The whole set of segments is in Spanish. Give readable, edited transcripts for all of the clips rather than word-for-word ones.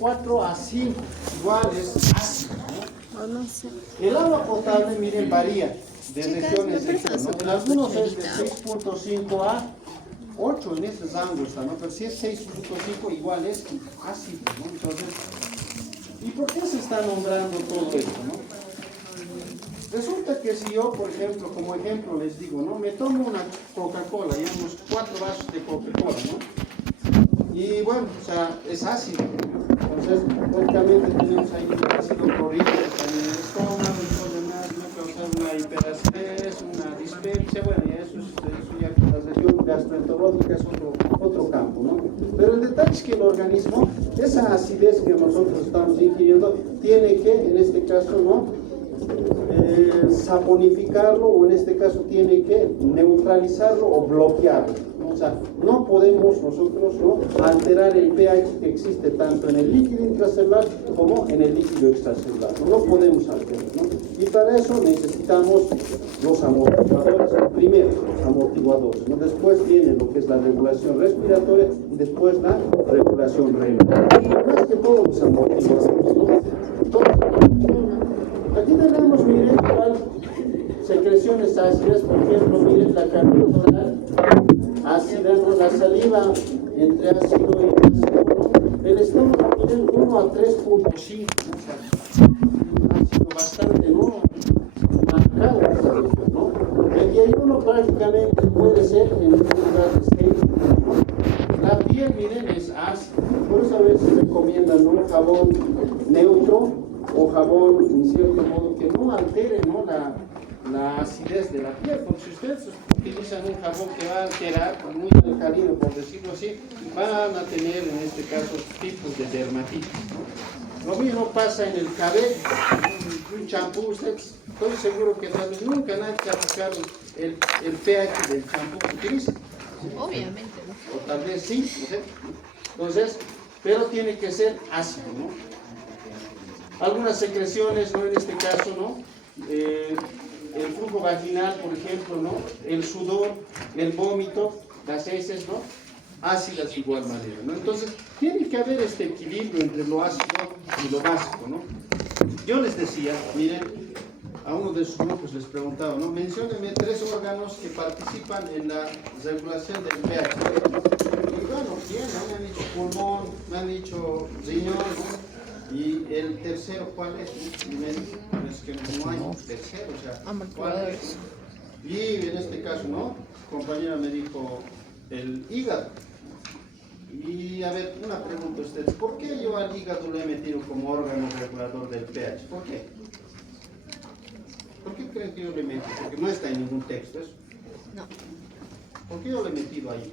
4 a 5, igual es ácido, ¿no? O no sé. El agua potable, miren, varía de Chicas, regiones ¿me de prestas ¿no? En otra algunos es de cucharita? 6.5 a 8 en esos ángulos, ¿no? Pero si es 6.5 igual es ácido, ¿no? Entonces, ¿y por qué se está nombrando todo esto, no? Resulta que si yo, por ejemplo, como ejemplo les digo, ¿no? Me tomo una Coca-Cola, digamos 4 vasos de Coca-Cola, ¿no? Y bueno, o sea, es ácido. Entonces, prácticamente tenemos ahí el ácido clorhídrico en el estómago y todo demás, ¿no? Causar una hiperacidez, una dispepsia, bueno, y eso ya la región gastroenterológica es otro campo, ¿no? Pero el detalle es que el organismo, esa acidez que nosotros estamos ingiriendo, tiene que, en este caso, ¿no? Saponificarlo, o en este caso tiene que neutralizarlo o bloquearlo, ¿no? O sea, no podemos nosotros, ¿no? alterar el pH que existe tanto en el líquido intracelular como en el líquido extracelular, no lo podemos alterar, ¿no? Y para eso necesitamos los amortiguadores, primero los amortiguadores, ¿no? Después viene lo que es la regulación respiratoria y después la regulación renal. Más que todo los amortiguadores, ¿no? Aquí tenemos, miren, secreciones ácidas, por ejemplo, miren la cavidad oral ácida, ¿no? La saliva entre ácido y ácido, ¿no? El estómago, miren, 1 a 3.5, ¿no? O sea, un ácido bastante, ¿no? Marcado, ¿no? El ayuno prácticamente puede ser en un lugar de 6, ¿no? La piel, miren, es ácida, por eso a veces recomiendan, ¿no? Un jabón neutro o jabón, en cierto modo, que no altere, ¿no? la acidez de la piel, porque si ustedes utilizan un jabón que va a alterar, muy alcalino, por decirlo así, van a tener en este caso tipos de dermatitis, ¿no? Lo mismo pasa en el cabello, un champú, ustedes, estoy seguro que tal vez nunca nadie ha buscado el pH del champú que utiliza. Obviamente, ¿no? O tal vez sí, no sé. Entonces, pero tiene que ser ácido, ¿no? Algunas secreciones, ¿no? En este caso, ¿no? El flujo vaginal, por ejemplo, ¿no? El sudor, el vómito, las heces, ¿no? Ácidas de igual manera, ¿no? Entonces, tiene que haber este equilibrio entre lo ácido y lo básico, ¿no? Yo les decía, miren, a uno de sus grupos les preguntaba, ¿no? Menciónenme 3 órganos que participan en la regulación del pH. Y bueno, bien, ¿no? Me han dicho pulmón, me han dicho riñón, ¿no? Y el tercero, ¿cuál es? Y me dijo, es que no hay un tercero, o sea, ¿cuál es? Y en este caso, ¿no? Compañera me dijo, el hígado. Y a ver, una pregunta a ustedes, ¿por qué yo al hígado lo he metido como órgano regulador del pH? ¿Por qué? ¿Por qué creen que yo lo he metido? Porque no está en ningún texto eso. No. ¿Por qué yo lo he metido ahí?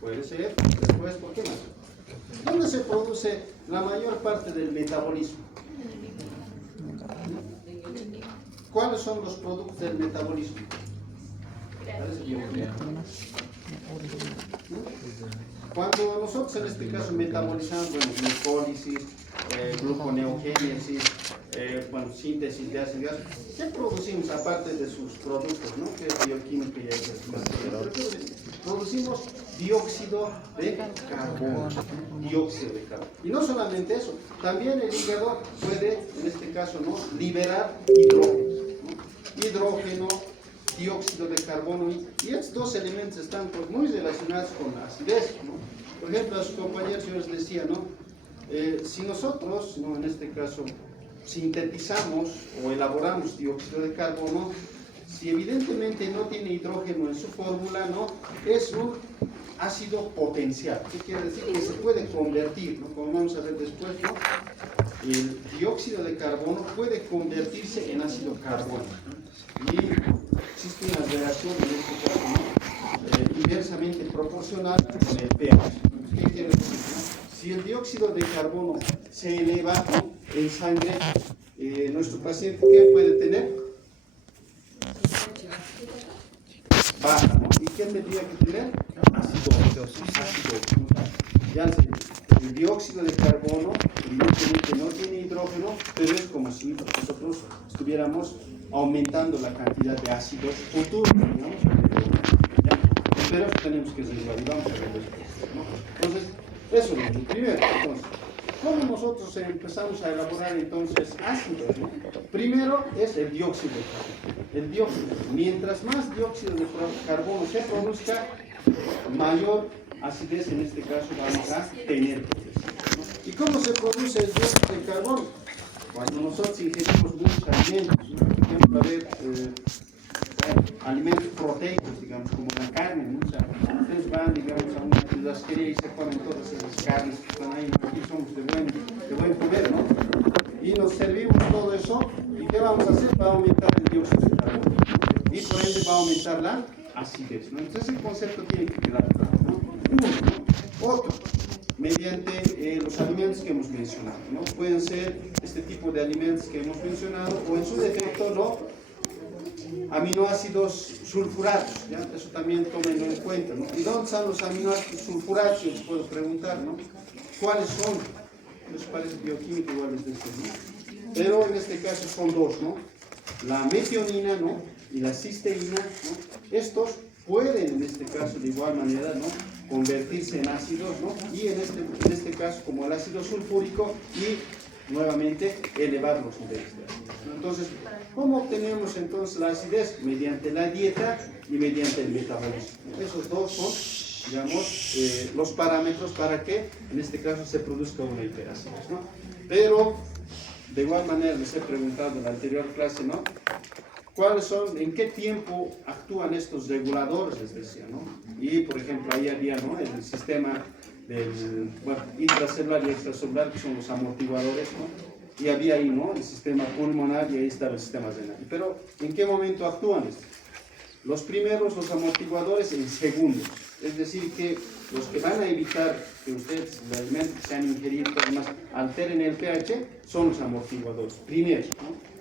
Puede ser. Después, ¿por qué más? ¿Dónde se produce la mayor parte del metabolismo? ¿Cuáles son los productos del metabolismo? Cuando nosotros en este caso metabolizamos, bueno, glucólisis, gluconeogénesis, bueno, síntesis de ácidos grasos, ¿qué producimos aparte de sus productos, ¿no? Que es bioquímica y es producimos dióxido de carbono, Y no solamente eso, también el hígado puede, en este caso, ¿no? liberar hidrógeno, ¿no? Hidrógeno, dióxido de carbono, y estos dos elementos están pues, muy relacionados con la acidez, ¿no? Por ejemplo, a sus compañeros yo les decía, ¿no? Si nosotros, ¿no? en este caso, sintetizamos o elaboramos dióxido de carbono, si evidentemente no tiene hidrógeno en su fórmula, ¿no? es un ácido potencial. ¿Qué quiere decir? Que se puede convertir, ¿no? Como vamos a ver después, ¿no? El dióxido de carbono puede convertirse en ácido carbónico, ¿no? Y existe una relación en este caso, ¿no? Inversamente proporcional con el pH. ¿Qué quiere decir? ¿No? Si el dióxido de carbono se eleva, ¿no? en sangre, nuestro paciente, ¿qué puede tener? Baja, ¿no? ¿Y qué tendría que tener? Ácido. Ya el dióxido de carbono, evidentemente no tiene hidrógeno, pero es como si nosotros estuviéramos aumentando la cantidad de ácidos futuros, digamos. Pero tenemos que regular y vamos a ver después, ¿no? Eso es lo primero. Entonces, ¿cómo nosotros empezamos a elaborar entonces ácidos, ¿no? Primero es el dióxido de carbono. El dióxido. Mientras más dióxido de carbono se produzca, mayor acidez en este caso vamos a tener. ¿No? ¿Y cómo se produce el dióxido de carbono? Cuando nosotros ingerimos muchos alimentos, ¿no? Por ejemplo, alimentos proteicos, digamos, como la carne, ¿no? O sea, ustedes van, digamos, a una churrasquería y se ponen todas esas carnes que están ahí, aquí somos de buen comer, ¿no? Y nos servimos todo eso, ¿y qué vamos a hacer? Va a aumentar el dióxido de carbono, y por ende va a aumentar la acidez, ¿no? Entonces el concepto tiene que quedar claro, ¿no? Uno, ¿no? Otro, mediante los alimentos que hemos mencionado, ¿no? Pueden ser este tipo de alimentos que hemos mencionado, o en su defecto, ¿no? Aminoácidos sulfurados, ¿ya? Eso también tómenlo en cuenta, ¿no? ¿Y dónde están los aminoácidos sulfurados? Yo les puedo preguntar, ¿no? ¿Cuáles son? Les parece bioquímico igual es decir, ¿no? Pero en este caso son dos, ¿no? La metionina, ¿no? Y la cisteína, ¿no? Estos pueden en este caso de igual manera, ¿no? Convertirse en ácidos, ¿no? Y en este caso como el ácido sulfúrico y nuevamente elevar los niveles de ácido, ¿no? Entonces, ¿cómo obtenemos entonces la acidez? Mediante la dieta y mediante el metabolismo. Esos dos son, digamos, los parámetros para que en este caso se produzca una hiperacidez, ¿no? Pero de igual manera les he preguntado en la anterior clase, ¿no? ¿Cuáles son, en qué tiempo actúan estos reguladores? Les decía, ¿no? Y por ejemplo ahí había, ¿no? El sistema del, bueno, intracelular y extracelular, que son los amortiguadores, ¿no? Y había ahí, ¿no? El sistema pulmonar y ahí está el sistema renal. Pero ¿en qué momento actúan estos? Los primeros, los amortiguadores, en segundos. Es decir, que los que van a evitar que ustedes, los alimentos que se han ingerido, además, alteren el pH, son los amortiguadores. Primero, ¿no?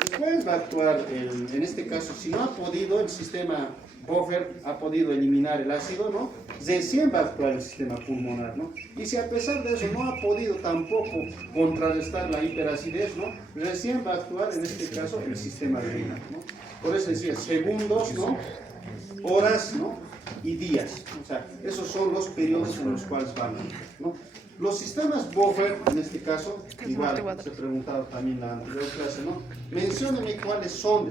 Después va a actuar, en este caso, si no ha podido el sistema buffer, ha podido eliminar el ácido, ¿no? Recién va a actuar el sistema pulmonar, ¿no? Y si a pesar de eso no ha podido tampoco contrarrestar la hiperacidez, ¿no? Recién va a actuar, en este caso, el sistema renal, ¿no? Por eso decía, segundos, ¿no? Horas, ¿no? Y días. O sea, esos son los periodos en los cuales van, ¿no? Los sistemas buffer, en este caso, igual se ha preguntado también en la anterior clase, ¿no? Menciónenme cuáles son,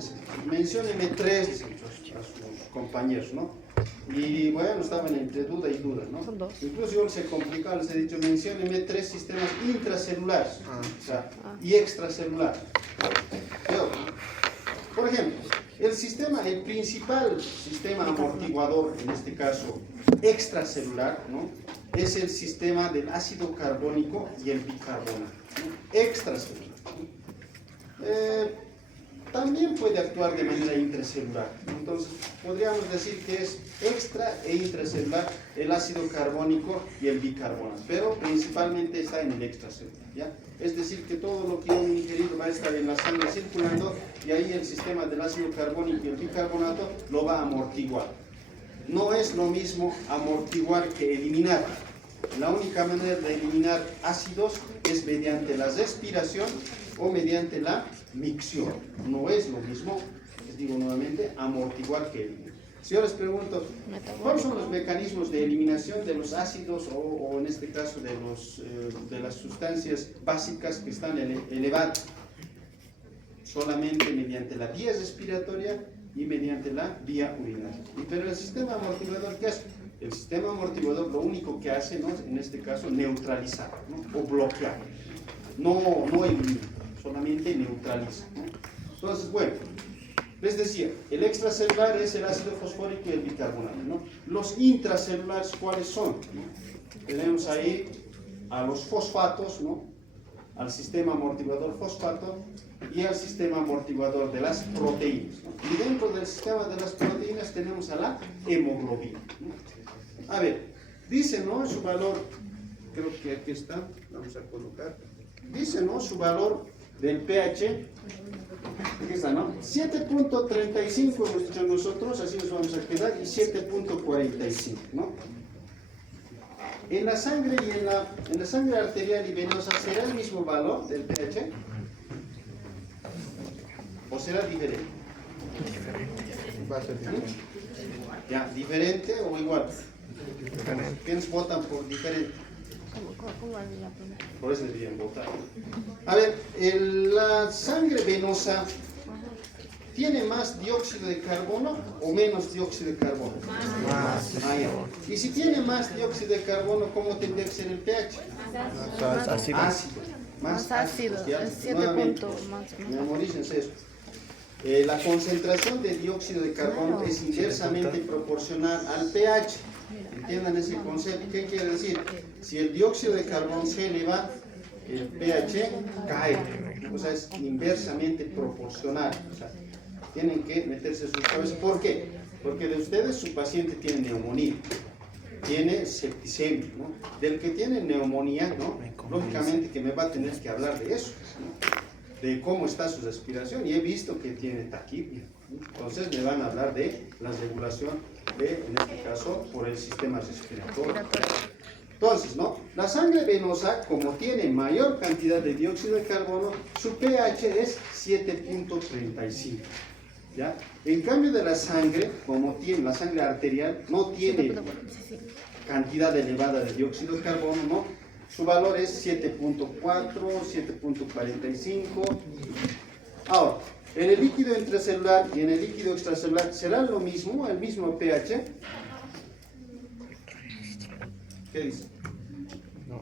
menciónenme tres a sus compañeros, ¿no? Y bueno, estaban entre duda y duda, ¿no? Incluso yo les he complicado, les he dicho, menciónenme tres sistemas intracelulares, o sea, y extracelulares. Pero, por ejemplo, el principal sistema amortiguador, en este caso extracelular, ¿no? Es el sistema del ácido carbónico y el bicarbonato, ¿no? Extracelular. También puede actuar de manera intracelular. Entonces, podríamos decir que es extra e intracelular el ácido carbónico y el bicarbonato, pero principalmente está en el extracelular, ¿ya? Es decir, que todo lo que hemos ingerido va a estar en la sangre circulando y ahí el sistema del ácido carbónico y el bicarbonato lo va a amortiguar. No es lo mismo amortiguar que eliminar. La única manera de eliminar ácidos es mediante la respiración o mediante la micción. No es lo mismo, les digo nuevamente, amortiguar que eliminar. Si yo les pregunto, ¿cuáles son los mecanismos de eliminación de los ácidos o en este caso de las sustancias básicas que están elevadas? Solamente mediante la vía respiratoria y mediante la vía urinaria. Pero el sistema amortiguador, ¿qué hace? El sistema amortiguador lo único que hace, ¿no? En este caso, neutralizar, ¿no? O bloquear. No elimina, solamente neutraliza, ¿no? Entonces, bueno, les decía, el extracelular es el ácido fosfórico y el bicarbonato, ¿no? Los intracelulares, ¿cuáles son? ¿No? Tenemos ahí a los fosfatos, ¿no? Al sistema amortiguador fosfato y al sistema amortiguador de las proteínas, ¿no? Y dentro del sistema de las proteínas tenemos a la hemoglobina, ¿no? A ver, dice, ¿no? Su valor, creo que aquí está, vamos a colocar, dice, ¿no? Su valor del pH, aquí está, ¿no? 7.35 hemos dicho nosotros, así nos vamos a quedar, y 7.45, ¿no? En la sangre y en la sangre arterial y venosa, ¿será el mismo valor del pH? ¿O será diferente? Va a ser diferente. Ya, diferente o igual. ¿Quiénes votan por diferente? Por eso es bien votado. A ver, la sangre venosa tiene más dióxido de carbono o menos dióxido de carbono. Más. Y si tiene más dióxido de carbono, ¿cómo tendría que ser el pH? Ácido. Más ácido, Ya, es 7 nuevamente, puntos más. memorícense eso. La concentración de dióxido de carbono es inversamente proporcional al pH. Entiendan ese concepto. ¿Qué quiere decir? Si el dióxido de carbono se eleva, el pH cae. O sea, es inversamente proporcional. O sea, tienen que meterse sus cabezas. ¿Por qué? Porque de ustedes su paciente tiene neumonía, tiene septicemia, ¿no? Del que tiene neumonía, ¿no? Lógicamente que me va a tener que hablar de eso, ¿no? De cómo está su respiración, y he visto que tiene taquipnia, ¿no? Entonces me van a hablar de la regulación de, en este caso, por el sistema respiratorio. Entonces, ¿no? La sangre venosa, como tiene mayor cantidad de dióxido de carbono, su pH es 7.35. ¿Ya? En cambio de la sangre, como tiene la sangre arterial, no tiene cantidad elevada de dióxido de carbono, ¿no? Su valor es 7.4, 7.45. Ahora, en el líquido intracelular y en el líquido extracelular, ¿será lo mismo, el mismo pH? ¿Qué dice? No.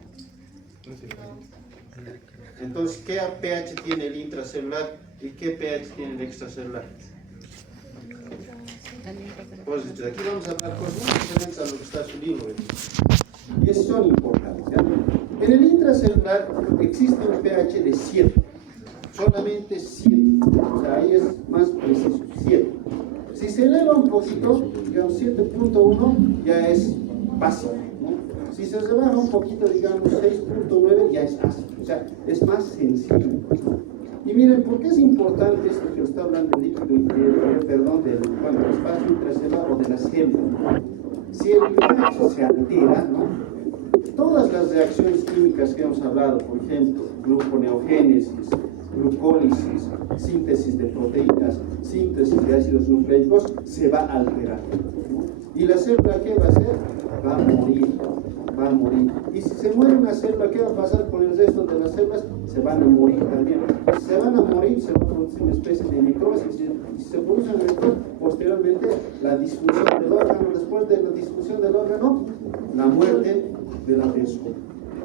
Entonces, ¿qué pH tiene el intracelular y qué pH tiene el extracelular? Pues de aquí vamos a hablar cosas muy diferentes a lo que está en su libro. Y esos son importantes. ¿Ya? En el intracelular existe un pH de 7. Solamente 7. O sea, ahí es más preciso. 7. Si se eleva un poquito, digamos 7.1, ya es básico, ¿no? Si se rebaja un poquito, digamos 6.9, ya es ácido. O sea, es más sensible. Y miren, ¿por qué es importante esto que está hablando del líquido interior, perdón, del espacio intracelular o de la célula? Si el pH se altera, ¿no? Todas las reacciones químicas que hemos hablado, por ejemplo, gluconeogénesis, glucólisis, síntesis de proteínas, síntesis de ácidos nucleicos, se va a alterar, ¿no? ¿Y la célula qué va a hacer? Va a morir. Va a morir. Y si se muere una célula, ¿qué va a pasar con el resto de las células? Se van a morir también. Si se van a morir, se va a producir una especie de necrosis. Si se produce una necrosis, posteriormente la disfunción del órgano, después de la disfunción del órgano, la muerte de la persona.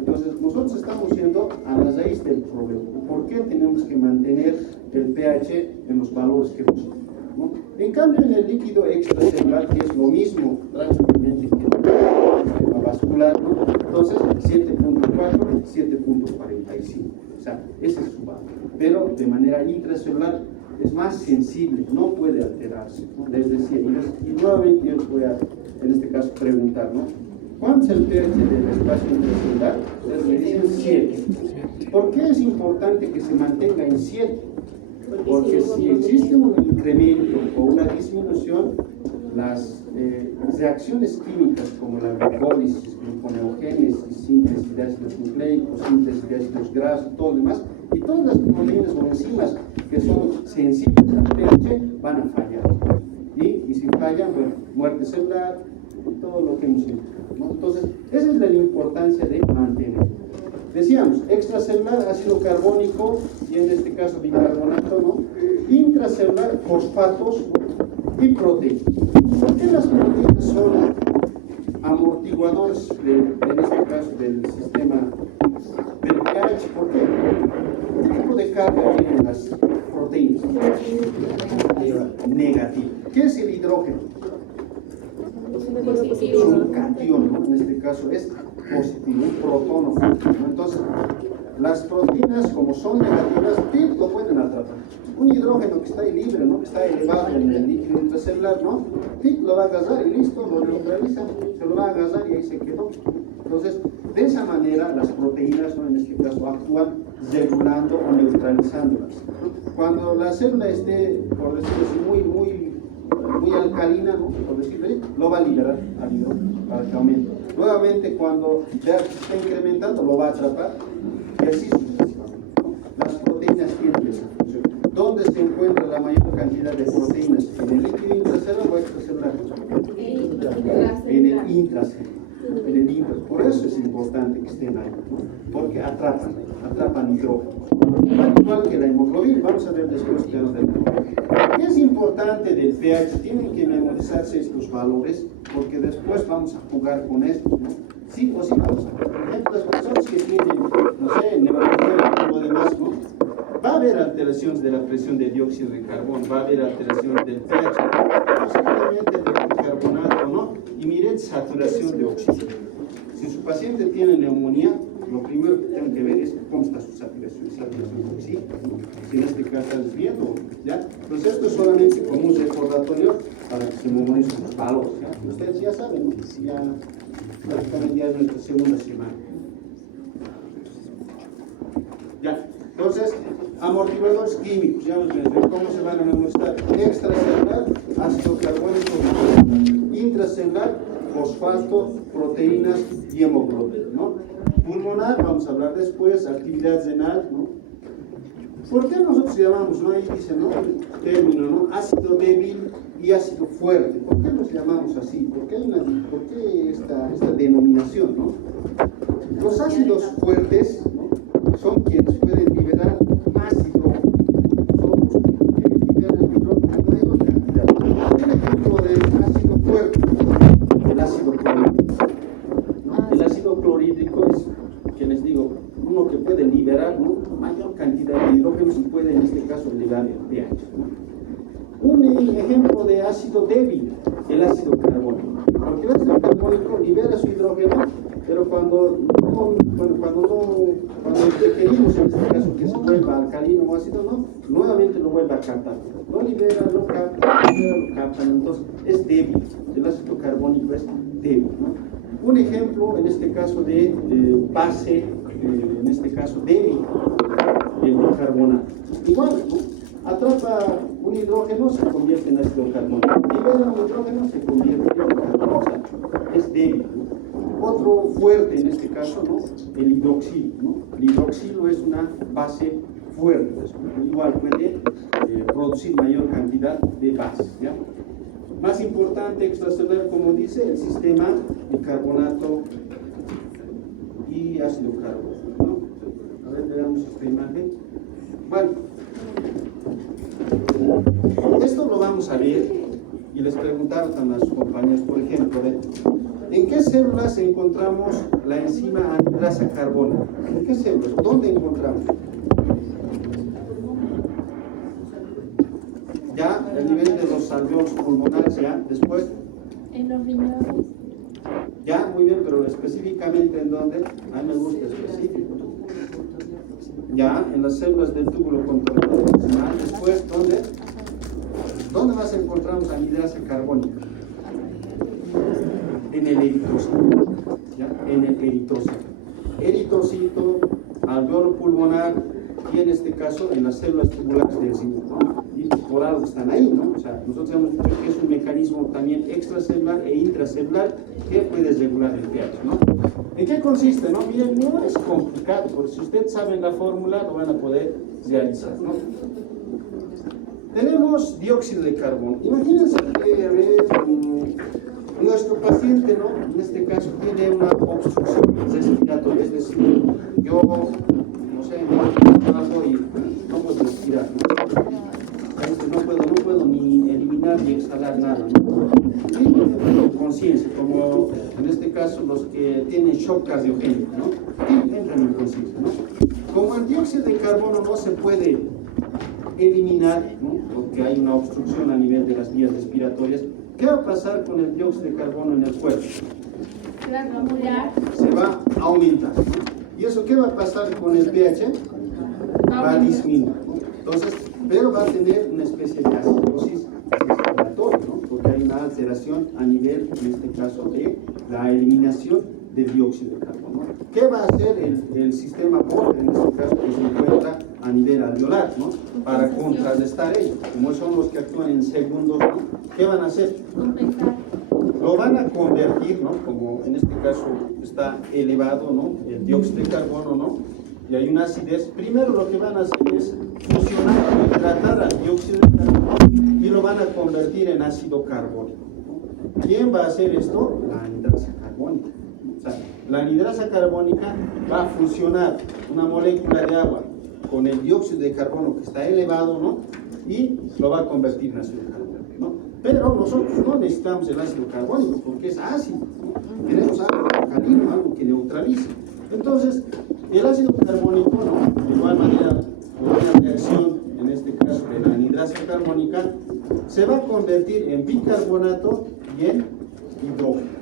Entonces, nosotros estamos yendo a la raíz del problema. ¿Por qué tenemos que mantener el pH en los valores que buscamos, ¿no? En cambio, en el líquido extracelular, que es lo mismo prácticamente que el sistema vascular, ¿no? Entonces 7.4, 7.45. O sea, ese es su valor. Pero de manera intracelular es más sensible, no puede alterarse, ¿no? Les decía, y nuevamente yo les voy a, en este caso, preguntar, ¿no? ¿Cuánto es el pH del espacio intracelular? Ustedes me dicen 7. ¿Por qué es importante que se mantenga en 7? Porque si existe un incremento o una disminución, las reacciones químicas como la glucólisis, gluconeogénesis, síntesis de ácidos nucleicos, síntesis de ácidos grasos, todo lo demás, y todas las proteínas o enzimas que son sensibles al pH van a fallar. Y si fallan, bueno, muerte celular, todo lo que hemos indicado, ¿no? Entonces, esa es la importancia de mantener. Decíamos, extracelular ácido carbónico y en este caso bicarbonato, ¿no? Intracelular fosfatos y proteínas. ¿Por qué las proteínas son amortiguadores en este caso del sistema del pH? ¿Por qué? ¿Qué tipo de carga tienen las proteínas? Negativa. ¿Qué es el hidrógeno? Es un catión, ¿no? En este caso es positivo, un protón o fotón, ¿no? Entonces, las proteínas, como son negativas, lo pueden atrapar. Un hidrógeno que está ahí libre, ¿no? Que está elevado en el líquido intracelular, ¿no? Lo va a agarrar y listo, lo neutraliza, se lo va a agarrar y ahí se quedó. Entonces, de esa manera, las proteínas, ¿no? En este caso, actúan regulando o neutralizándolas, ¿no? Cuando la célula esté, por decirlo así, muy alcalina, ¿no? Por decirlo así, lo va a liberar al hidrógeno para que aumente. Nuevamente, cuando ya se está incrementando, lo va a atrapar y así sucesivamente, ¿no? Las proteínas tienen esa función. ¿Dónde se encuentra la mayor cantidad de proteínas? ¿En el líquido intracelular o extracelular? En el intracelular. En del inter. Por eso es importante que estén ahí, ¿no? Porque atrapan hidrógeno. Al igual que la hemoglobina, vamos a ver después qué nos da la hemoglobina. ¿Qué es importante del pH? Tienen que memorizarse estos valores, porque después vamos a jugar con esto, ¿no? Sí o sí vamos a ver. Por ejemplo, las personas que tienen, no sé, neurología y lo demás, ¿no? Va a haber alteraciones de la presión de dióxido de carbono, va a haber alteraciones del pH, posiblemente del bicarbonato, ¿no? Y miren, saturación de oxígeno. Si su paciente tiene neumonía, lo primero que tienen que ver es cómo está su saturación de oxígeno, ¿no? Si en este caso está desviando, ¿ya? Pues esto es solamente como un recordatorio para que se memoricen los valores, ¿ya? Ustedes ya saben, ¿no? Ya prácticamente ya es nuestra segunda semana. Ya, entonces, amortiguadores químicos, ya vamos a ver cómo se van a memorizar. Extracelular, ácido carbónico, intracelular, fosfato, proteínas y hemoglobina, ¿no? Pulmonar, vamos a hablar después, actividad renal, ¿no? ¿Por qué nosotros llamamos, no? Ahí dice, ¿no? El término, ¿no? Ácido débil y ácido fuerte. ¿Por qué los llamamos así? ¿Por qué esta denominación, no? Los ácidos fuertes, ¿no? Son quienes pueden liberar ácido, son los que liberan hidrógeno en mayor cantidad. Un ejemplo del ácido fuerte, el ácido clorhídrico, ¿no? El ácido clorhídrico es, que les digo, uno que puede liberar, ¿no? Mayor cantidad de hidrógeno y puede en este caso elevar el pH, ¿no? Un ejemplo de ácido débil, el ácido carbónico. Porque el ácido carbónico libera su hidrógeno, pero cuando requerimos en este caso que se vuelva alcalino o ácido, no, nuevamente lo vuelve a captar. No libera, lo capta, lo captan, entonces es débil. El ácido carbónico es débil, ¿no? Un ejemplo en este caso de base, en este caso débil, el bicarbonato. Igual, ¿no? Atrapa un hidrógeno, se convierte en ácido carbónico. Libera un hidrógeno, se convierte en carbono. O sea, es débil, ¿no? Otro fuerte en este caso, ¿no? El hidroxilo, ¿no? El hidroxilo es una base fuerte, ¿no? Igual puede producir mayor cantidad de bases, ¿ya? Más importante, extracelular, como dice, el sistema bicarbonato y ácido carbónico, ¿no? A ver, veamos esta imagen. Bueno, esto lo vamos a ver y les preguntaron a sus compañeros, por ejemplo, ¿en qué células encontramos la enzima anidrasa carbónica? ¿En qué células? ¿Dónde encontramos? Ya, el nivel de los alveolos pulmonares, ya, después. En los riñones. Ya, muy bien, pero específicamente en dónde, a mí me gusta específico. Ya, en las células del túbulo controlador proximal, después, ¿dónde? ¿Dónde más encontramos anidrasa carbónica? En el eritrocito, ¿ya? En el eritrocito. Eritrocito, alveolo pulmonar y en este caso en las células tubulares del riñón, ¿no? Y por algo están ahí, ¿no? O sea, nosotros hemos dicho que es un mecanismo también extracelular e intracelular que puede regular el pH, ¿no? ¿En qué consiste, no? Miren, no es complicado, porque si ustedes saben la fórmula lo van a poder realizar, ¿no? Tenemos dióxido de carbono. Imagínense que, a ver, nuestro paciente, ¿no? En este caso tiene una obstrucción respiratoria, es decir, yo, no sé, me trabajo y no puedo respirar, ¿no? No puedo ni eliminar ni exhalar nada, ¿no? Y conciencia, como en este caso los que tienen shock cardiogénico, ¿no? Y entran en conciencia, ¿no? Como el dióxido de carbono no se puede eliminar, ¿no? Porque hay una obstrucción a nivel de las vías respiratorias, ¿qué va a pasar con el dióxido de carbono en el cuerpo? Se va a acumular. Se va a aumentar, ¿no? ¿Y eso qué va a pasar con el pH? Va a disminuir, ¿no? Entonces, pero va a tener una especie de acidosis respiratoria, ¿no? Porque hay una alteración a nivel, en este caso, de la eliminación del dióxido de carbono. ¿Qué va a hacer el sistema BOR, en este caso, que se encuentra a nivel alveolar, ¿no? Para contrarrestar ello? Como son los que actúan en segundos, ¿no? ¿Qué van a hacer? Compensar. Lo van a convertir, ¿no? Como en este caso está elevado, ¿no? El dióxido de carbono, ¿no? Y hay una acidez. Primero lo que van a hacer es fusionar, hidratar al dióxido de carbono y lo van a convertir en ácido carbónico, ¿no? ¿Quién va a hacer esto? La anidrasa carbónica. O sea, la anhidrasa carbónica va a fusionar una molécula de agua con el dióxido de carbono que está elevado, ¿no? Y lo va a convertir en ácido carbónico, ¿no? Pero nosotros no necesitamos el ácido carbónico porque es ácido, ¿no? Queremos algo alcalino, algo que neutralice. Entonces, el ácido carbónico, ¿no? De igual manera, por una reacción, en este caso de la anhidrasa carbónica, se va a convertir en bicarbonato y en hidrógeno.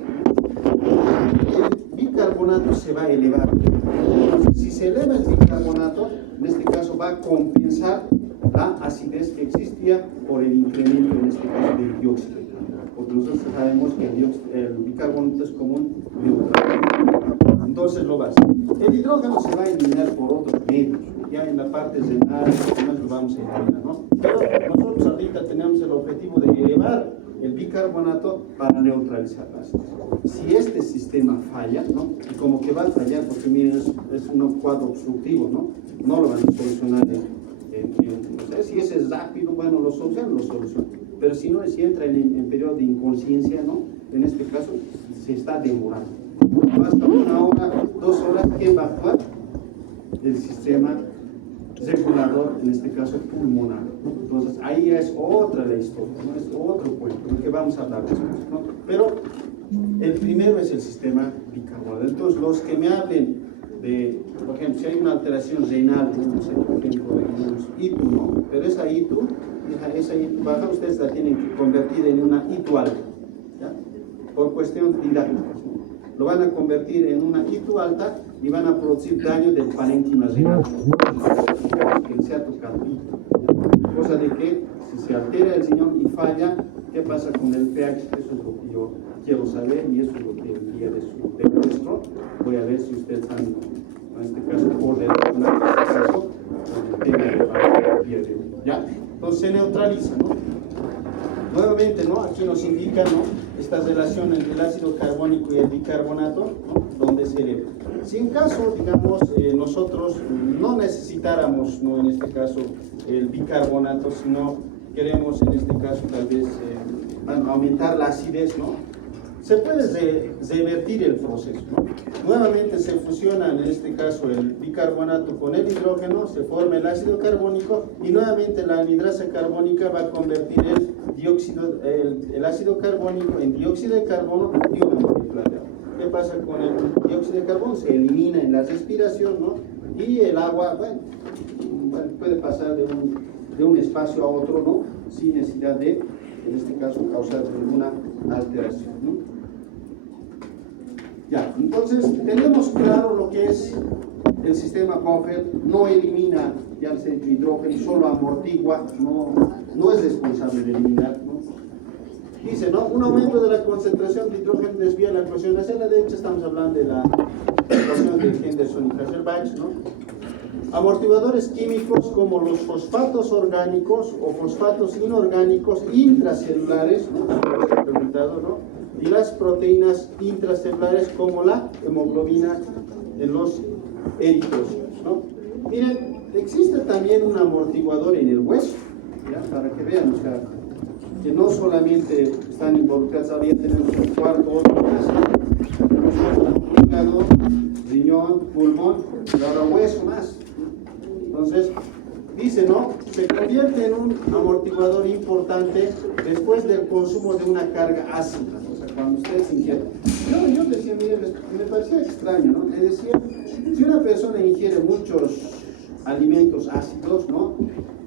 El bicarbonato se va a elevar. Entonces, si se eleva el bicarbonato, en este caso va a compensar la acidez que existía por el incremento, en este caso, del dióxido. Porque nosotros sabemos que el bicarbonato es como un neutral. Entonces lo va a hacer. El hidrógeno se va a eliminar por otros medios. Ya en la parte renal, más lo vamos a eliminar, ¿no? Pero nosotros ahorita tenemos el objetivo de elevar el bicarbonato para neutralizar la acidez. Si este sistema falla, ¿no? Y como que va a fallar, porque miren, es un cuadro obstructivo, ¿no? No lo van a solucionar no sé, si ese es rápido, bueno, lo solucionan. Pero si no, si entra en periodo de inconsciencia, ¿no? En este caso, se está demorando. Basta 1 hora, 2 horas, ¿quién va a actuar? El sistema regulador, en este caso pulmonar, ¿no? Entonces ahí ya es otra la historia, ¿no? Es otro cuento, ¿no? Que vamos a hablar después, ¿no? Pero el primero es el sistema bicarbonato. Entonces los que me hablen de, por ejemplo, si hay una alteración renal, no sé, por ejemplo, ITU, ¿no? Pero esa ITU baja, ustedes la tienen que convertir en una ITU alta, ¿ya? Por cuestión didáctica, ¿no? Lo van a convertir en una ITU alta y van a producir daño del parénquima renal, que se ha tocado. Cosa de que si se altera el riñón y falla, ¿qué pasa con el pH? Eso es lo que yo quiero saber y eso es lo que el día de nuestro voy a ver si ustedes están, en este caso, por determinar este caso, el tema de día de hoy. ¿Ya? Entonces se neutraliza, ¿no? Nuevamente, ¿no? Aquí nos indica, ¿no? Esta relación entre el ácido carbónico y el bicarbonato, ¿no? Donde se eleva. Si en caso, digamos, nosotros no necesitáramos, ¿no? En este caso, el bicarbonato, sino queremos, en este caso, tal vez, aumentar la acidez, ¿no? Se puede revertir el proceso, ¿no? Nuevamente se fusionan, en este caso, el bicarbonato con el hidrógeno, se forma el ácido carbónico y nuevamente la anhidrasa carbónica va a convertir el ácido carbónico en dióxido de carbono y una molécula de agua. ¿Qué pasa con el dióxido de carbono? Se elimina en la respiración, ¿no? Y el agua, bueno, puede pasar de un espacio a otro, ¿no? Sin necesidad de, en este caso, causar ninguna alteración, ¿no? Ya, entonces tenemos claro lo que es el sistema buffer, no elimina ya el hidrógeno, solo amortigua, no es responsable de eliminar, ¿no? Dice, ¿no? Un aumento de la concentración de hidrógeno desvía la ecuación. Hacia la derecha estamos hablando de la ecuación de Henderson y Hasselbalch, ¿no? Amortiguadores químicos como los fosfatos orgánicos o fosfatos inorgánicos intracelulares, ¿no? Y las proteínas intracelulares como la hemoglobina en los eritrocitos, ¿no? Miren, existe también un amortiguador en el hueso, ¿ya? Para que vean, o sea, que no solamente están involucrados, ahora ya tenemos un cuarto órgano, hígado, riñón, pulmón y ahora hueso más. Entonces, dice, ¿no? Se convierte en un amortiguador importante después del consumo de una carga ácida, o sea, cuando ustedes ingieren. Yo decía, mire, me parecía extraño, ¿no? Le decía, si una persona ingiere muchos alimentos ácidos, ¿no?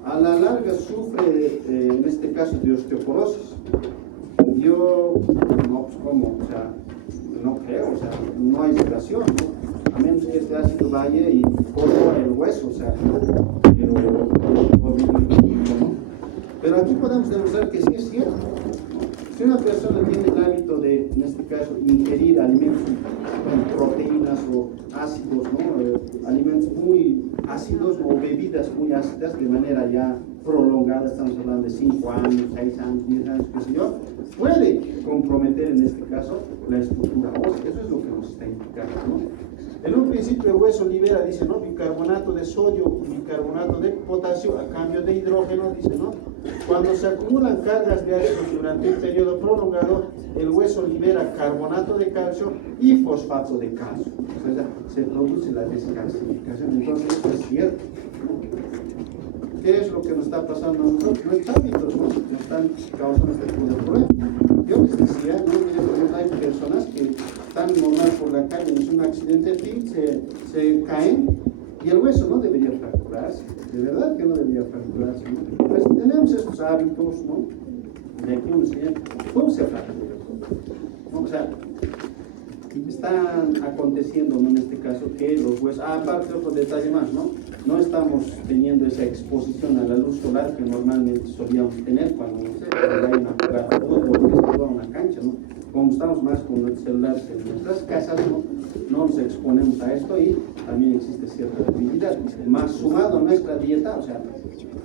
A la larga sufre, en este caso, de osteoporosis. Yo, no, pues, ¿cómo? O sea, no creo, o sea, no hay relación, ¿no? A menos que este ácido vaya y corroa el hueso, o sea, pero aquí podemos demostrar que sí es cierto. Si una persona tiene el hábito de, en este caso, ingerir alimentos con proteínas o ácidos, ¿no? Alimentos muy ácidos o bebidas muy ácidas de manera ya prolongada, estamos hablando de 5 años, 6 años, 10 años, qué sé yo, puede comprometer en este caso la estructura ósea. Eso es lo que nos está indicando, ¿no? En un principio el hueso libera, dice, ¿no? Bicarbonato de sodio, bicarbonato de potasio a cambio de hidrógeno, dice, ¿no? Cuando se acumulan cargas de ácido durante un periodo prolongado, el hueso libera carbonato de calcio y fosfato de calcio. O sea, se produce la descalcificación. Entonces, esto es cierto, ¿no? ¿Qué es lo que nos está pasando a nosotros? Nuestros hábitos, ¿no? Nos están causando este tipo de problemas. Yo les decía, ¿no? Miren, hay personas que están normal por la calle, es un accidente, se caen y el hueso no debería fracturarse. De verdad que no debería fracturarse, ¿no? Pues tenemos estos hábitos, ¿no? De aquí uno enseña, ¿cómo se fractura? ¿No? O sea, están aconteciendo, ¿no? En este caso, que los huesos, aparte otro detalle más, ¿no? No estamos teniendo esa exposición a la luz solar que normalmente solíamos tener cuando, no sé, vayan a jugar fútbol, que se juega a una cancha, ¿no? Como estamos más con los celulares en nuestras casas, ¿no? No nos exponemos a esto y también existe cierta debilidad. Más sumado a nuestra dieta, o sea,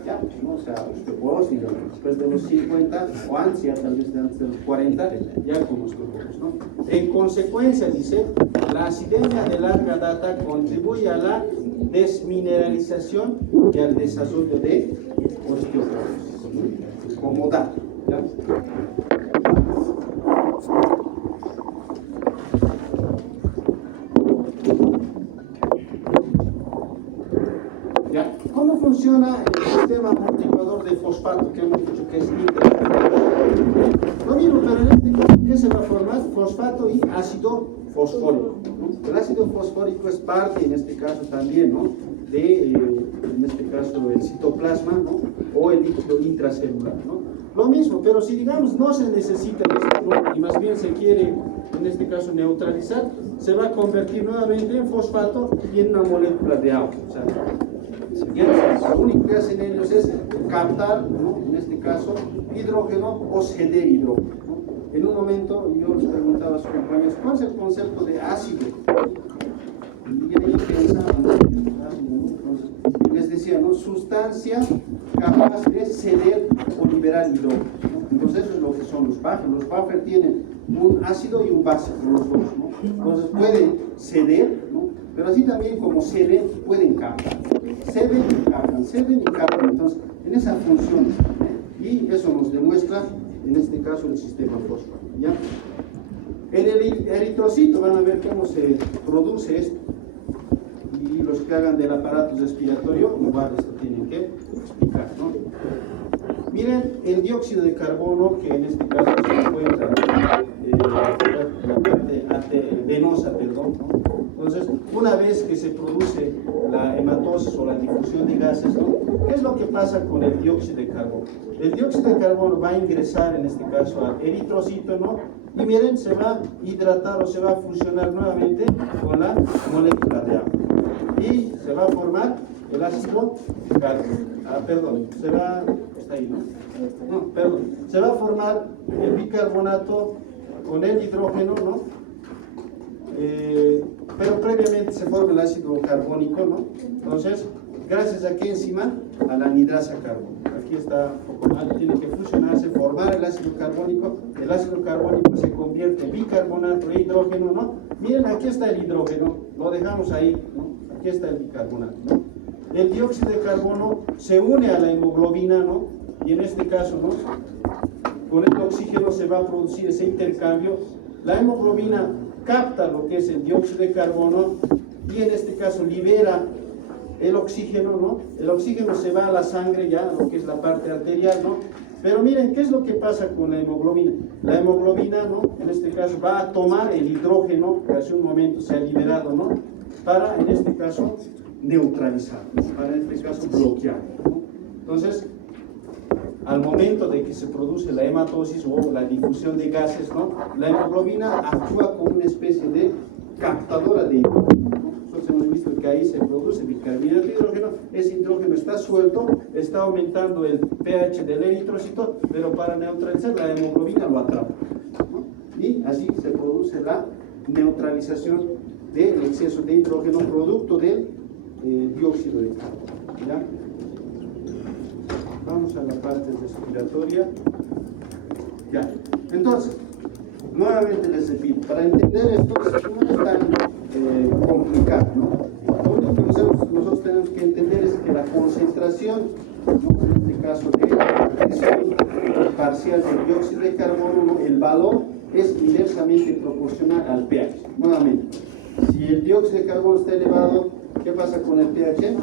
ya, ¿no? O sea, osteoporosis, después de los 50 o antes, ya tal vez antes de los 40, ya con osteoporosis, ¿no? En consecuencia, dice, la acidemia de larga data contribuye a la desmineralización y al desarrollo de osteoporosis, como dato, ¿ya? ¿Ya? ¿Cómo funciona el sistema amortiguador de fosfato que hemos dicho que es lo mismo, pero en este caso, ¿qué se va a formar? Fosfato y ácido fosfórico, ¿no? El ácido fosfórico es parte, en este caso también, ¿no? De, en este caso, el citoplasma, ¿no? O el líquido intracelular, ¿no? Lo mismo, pero si digamos no se necesita esto, ¿no? Y más bien se quiere, en este caso, neutralizar, se va a convertir nuevamente en fosfato y en una molécula de agua. O sea, lo único que hacen ellos es captar, ¿no? En este caso, hidrógeno o ceder hidrógeno, ¿no? En un momento yo les preguntaba a sus compañeros, ¿cuál es el concepto de ácido? Y ahí pensaban, ¿no? Entonces, les decía, ¿no? Sustancia capaz de ceder o liberar hidrógeno, ¿no? Entonces eso es lo que son los buffer. Los buffer tienen un ácido y un básico, los dos, ¿no? Entonces pueden ceder, ¿no? Pero así también como ceden, pueden captar. Ceden y captan. Entonces, en esa función, y eso nos demuestra, en este caso, el sistema fosfórico, ¿ya? En el eritrocito van a ver cómo se produce esto. Y los que hagan del aparato respiratorio, igual esto tienen que explicar, ¿no? Miren el dióxido de carbono, que en este caso se encuentra en la parte venosa, perdón, ¿no? Entonces, una vez que se produce la hematosis o la difusión de gases, ¿no? ¿Qué es lo que pasa con el dióxido de carbono? El dióxido de carbono va a ingresar, en este caso, al eritrocito, ¿no? Y miren, se va a hidratar o se va a fusionar nuevamente con la molécula de agua. Y se va a formar el ácido se va a formar el bicarbonato con el hidrógeno, ¿no? Pero previamente se forma el ácido carbónico, ¿no? Entonces, gracias a qué enzima, a la anidrasa carbónica. Aquí está, tiene que fusionarse, formar el ácido carbónico se convierte en bicarbonato e hidrógeno, ¿no? Miren, aquí está el hidrógeno, lo dejamos ahí, ¿no? Aquí está el bicarbonato, ¿no? El dióxido de carbono se une a la hemoglobina, ¿no? Y en este caso, ¿no? Con el oxígeno se va a producir ese intercambio. La hemoglobina capta lo que es el dióxido de carbono y en este caso libera el oxígeno, ¿no? El oxígeno se va a la sangre ya, lo que es la parte arterial, ¿no? Pero miren, ¿qué es lo que pasa con la hemoglobina? La hemoglobina, ¿no? En este caso va a tomar el hidrógeno que hace un momento se ha liberado, ¿no? Para, en este caso, neutralizar, ¿no? Para, en este caso, bloquear, ¿no? Entonces, al momento de que se produce la hematosis o la difusión de gases, ¿no? La hemoglobina actúa como una especie de captadora de hidrógeno, ¿no? Nosotros hemos visto que ahí se produce bicarbonato de hidrógeno, ese hidrógeno está suelto, está aumentando el pH del eritrocito, pero para neutralizar la hemoglobina lo atrapa, ¿no? Y así se produce la neutralización del exceso de hidrógeno producto del dióxido de carbono, ¿ya? Vamos a la parte respiratoria. Ya. Entonces, nuevamente les repito, para entender esto, si uno está complicado, ¿no? Lo único que nosotros tenemos que entender es que la concentración, ¿no? En este caso de presión parcial del dióxido de carbono, ¿no? El valor es inversamente proporcional al pH. Nuevamente, si el dióxido de carbono está elevado, ¿qué pasa con el pH?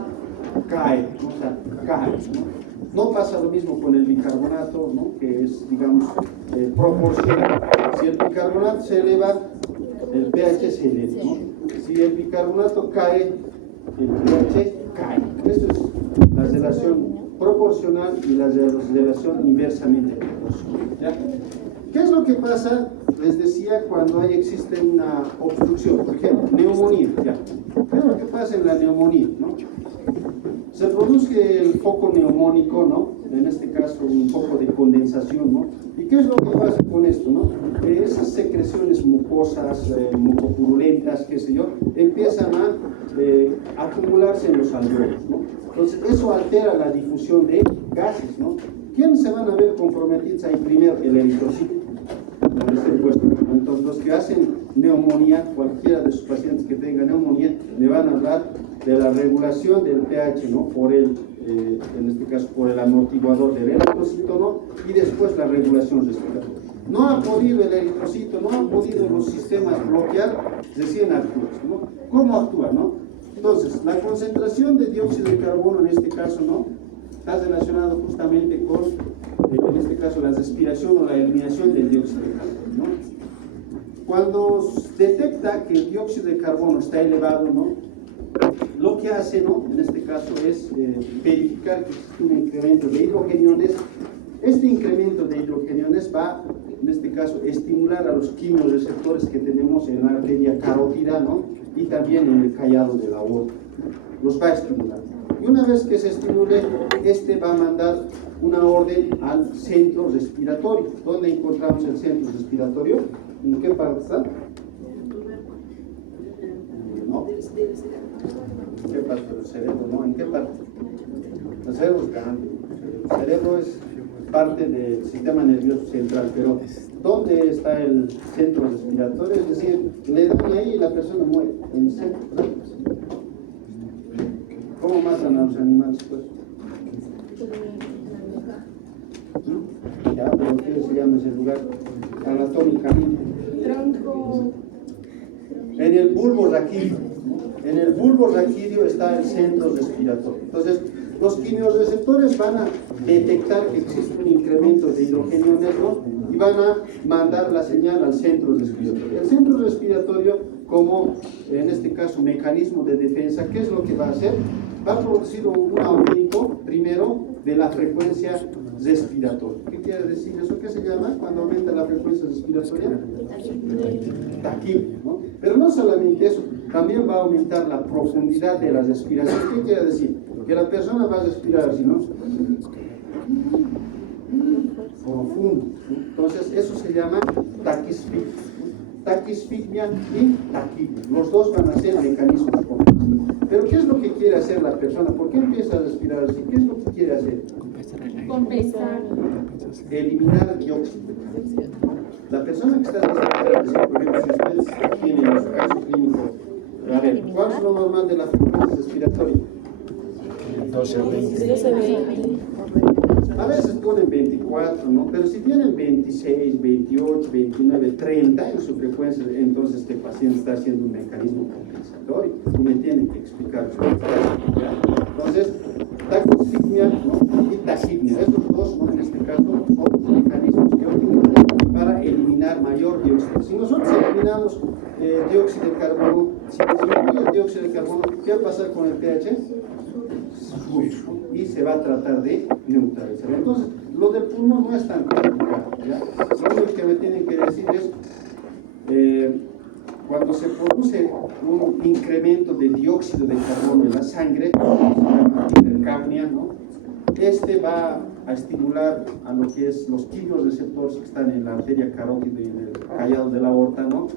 Cae, o sea, cae, ¿no? No pasa lo mismo con el bicarbonato, ¿no? Que es, digamos, proporcional. Si el bicarbonato se eleva, el pH se eleva, ¿no? Si el bicarbonato cae, el pH cae. Esto es la relación proporcional y la relación inversamente proporcional, ¿ya? ¿Qué es lo que pasa? Les decía cuando existe una obstrucción, por ejemplo, neumonía, ¿ya? ¿Qué es lo que pasa en la neumonía, no? Se produce el foco neumónico, ¿no? En este caso un poco de condensación, ¿no? ¿Y qué es lo que pasa con esto, no? Esas secreciones mucosas, mucopurulentas, qué sé yo, empiezan a acumularse en los alveolos, ¿no? Entonces eso altera la difusión de gases, ¿no? ¿Quiénes se van a ver comprometidos ahí primero? El eritrocito. Entonces los que hacen neumonía, cualquiera de sus pacientes que tengan neumonía, le van a hablar de la regulación del pH, ¿no? Por el, en este caso, por el amortiguador del eritrocito, ¿no? Y después la regulación respiratoria. No ha podido el eritrocito, no han podido los sistemas bloquear, recién actúa, ¿no? ¿Cómo actúa, no? Entonces, la concentración de dióxido de carbono en este caso, ¿no? Está relacionado justamente con, en este caso, la respiración o la eliminación del dióxido de carbono, ¿no? Cuando detecta que el dióxido de carbono está elevado, ¿no? Lo que hace, ¿no? En este caso es verificar que existe un incremento de hidrogeniones. Este incremento de hidrogeniones va, en este caso, estimular a los quimiorreceptores que tenemos en la arteria carótida, ¿no? Y también en el callado de la aorta. Los va a estimular. Y una vez que se estimule, este va a mandar una orden al centro respiratorio. ¿Dónde encontramos el centro respiratorio? ¿En qué parte está? ¿No? ¿En qué parte del cerebro? ¿No? ¿En qué parte? El cerebro es grande. El cerebro es parte del sistema nervioso central, pero ¿dónde está el centro respiratorio? Es decir, le dan ahí y la persona muere. En el centro. ¿Cómo matan a los animales, pues? ¿Mm? Ya, pero ¿qué se llama ese lugar? Anatómicamente. Tronco. En el bulbo raquídeo. En el bulbo raquídeo está el centro respiratorio. Entonces, los quimiorreceptores van a detectar que existe un incremento de hidrogeniones, ¿no? Y van a mandar la señal al centro respiratorio. El centro respiratorio, como en este caso mecanismo de defensa, ¿qué es lo que va a hacer? Va a producir un aumento, primero, de la frecuencia respiratoria. ¿Qué quiere decir eso? ¿Qué se llama cuando aumenta la frecuencia respiratoria? Taquipnea, ¿no? Pero no solamente eso, también va a aumentar la profundidad de la respiración. ¿Qué quiere decir? Que la persona va a respirar así, ¿no? Profundo, ¿no? Entonces, eso se llama taquisfigmia. Taquisfigmia y taquipnea. Los dos van a ser mecanismos complejos. Pero ¿qué es lo que quiere hacer la persona? ¿Por qué empieza a respirar así? ¿Qué es lo que quiere hacer? Compensar. Eliminar dióxido de carbono. La persona que está respirando, por ejemplo, si ustedes tienen su caso clínico, a ver, ¿cuál es lo normal de la frecuencia respiratoria? 12 a 20. 12-20. A veces ponen 24, ¿no? Pero si tienen 26, 28, 29, 30 en su frecuencia, entonces este paciente está haciendo un mecanismo compensatorio y me tienen que explicar su caso, ¿ya? Entonces, taquisfigmia, ¿no? Y taquipnea, esos dos, ¿no? En este caso, son mecanismos que utilizan para eliminar mayor dióxido. Si nosotros eliminamos dióxido de carbono, si disminuye el dióxido de carbono, ¿qué va a pasar con el pH? Y se va a tratar de neutralizar. Entonces, lo del pulmón no es tan complicado, ¿ya? Lo único que me tienen que decir es, cuando se produce un incremento de dióxido de carbono en la sangre, hipercapnia, ¿no? Este va a estimular a lo que es los quimiorreceptores que están en la arteria carótida y en el callado de la aorta, ¿no?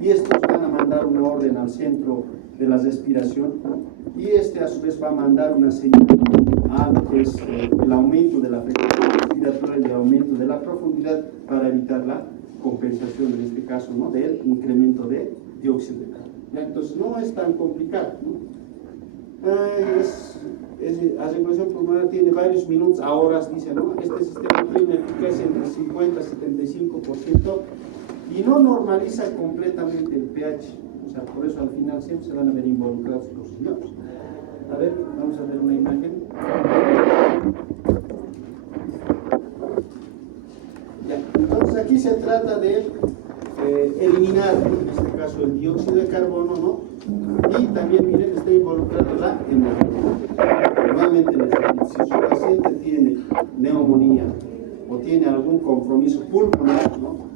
Y estos van a mandar una orden al centro de la respiración, y este a su vez va a mandar una señal a lo que es el aumento de la frecuencia respiratoria y el aumento de la profundidad para evitar la compensación, en este caso, ¿no? Del incremento de dióxido de carbono. ¿ya? Entonces no es tan complicado, ¿no? La regulación pulmonar tiene varios minutos a horas, dice, ¿no? Este sistema tiene una eficacia entre 50 y 75% y no normaliza completamente el pH. O sea, por eso al final siempre se van a ver involucrados los riñones. A ver, vamos a ver una imagen. Ya, entonces aquí se trata de eliminar, en este caso, el dióxido de carbono, ¿no? Y también, miren, está involucrada la hemorragia. Nuevamente les repito, si su paciente tiene neumonía o tiene algún compromiso pulmonar, ¿no?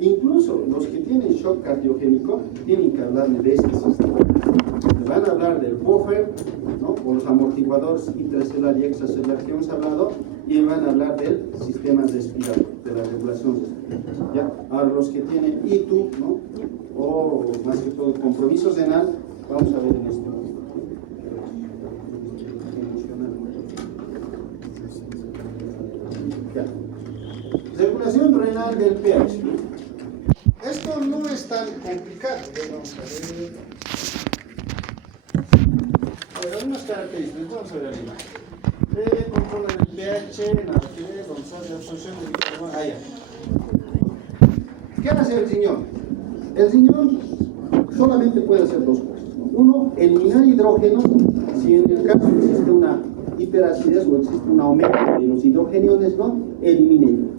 Incluso los que tienen shock cardiogénico tienen que hablarle de este sistema. Les van a hablar del buffer, ¿no? O los amortiguadores intracelular y extracelular que hemos hablado, y van a hablar del sistema respiratorio, de la regulación respiratoria. ¿Ya? Ahora los que tienen ITU, ¿no? O más que todo compromiso renal, vamos a ver en esto. Ya. Regulación renal del pH. Esto no es tan complicado. Vamos a ver. Ahora, algunas características. Vamos a ver arriba. Controla el pH, natriumio, sodio, absorción de bicarbonato. Ah, ya. ¿Qué hace el riñón? El riñón solamente puede hacer dos cosas. Uno, eliminar hidrógeno si en el caso existe una hiperacidez o existe un aumento de los hidrogeniones, ¿no? Elimine.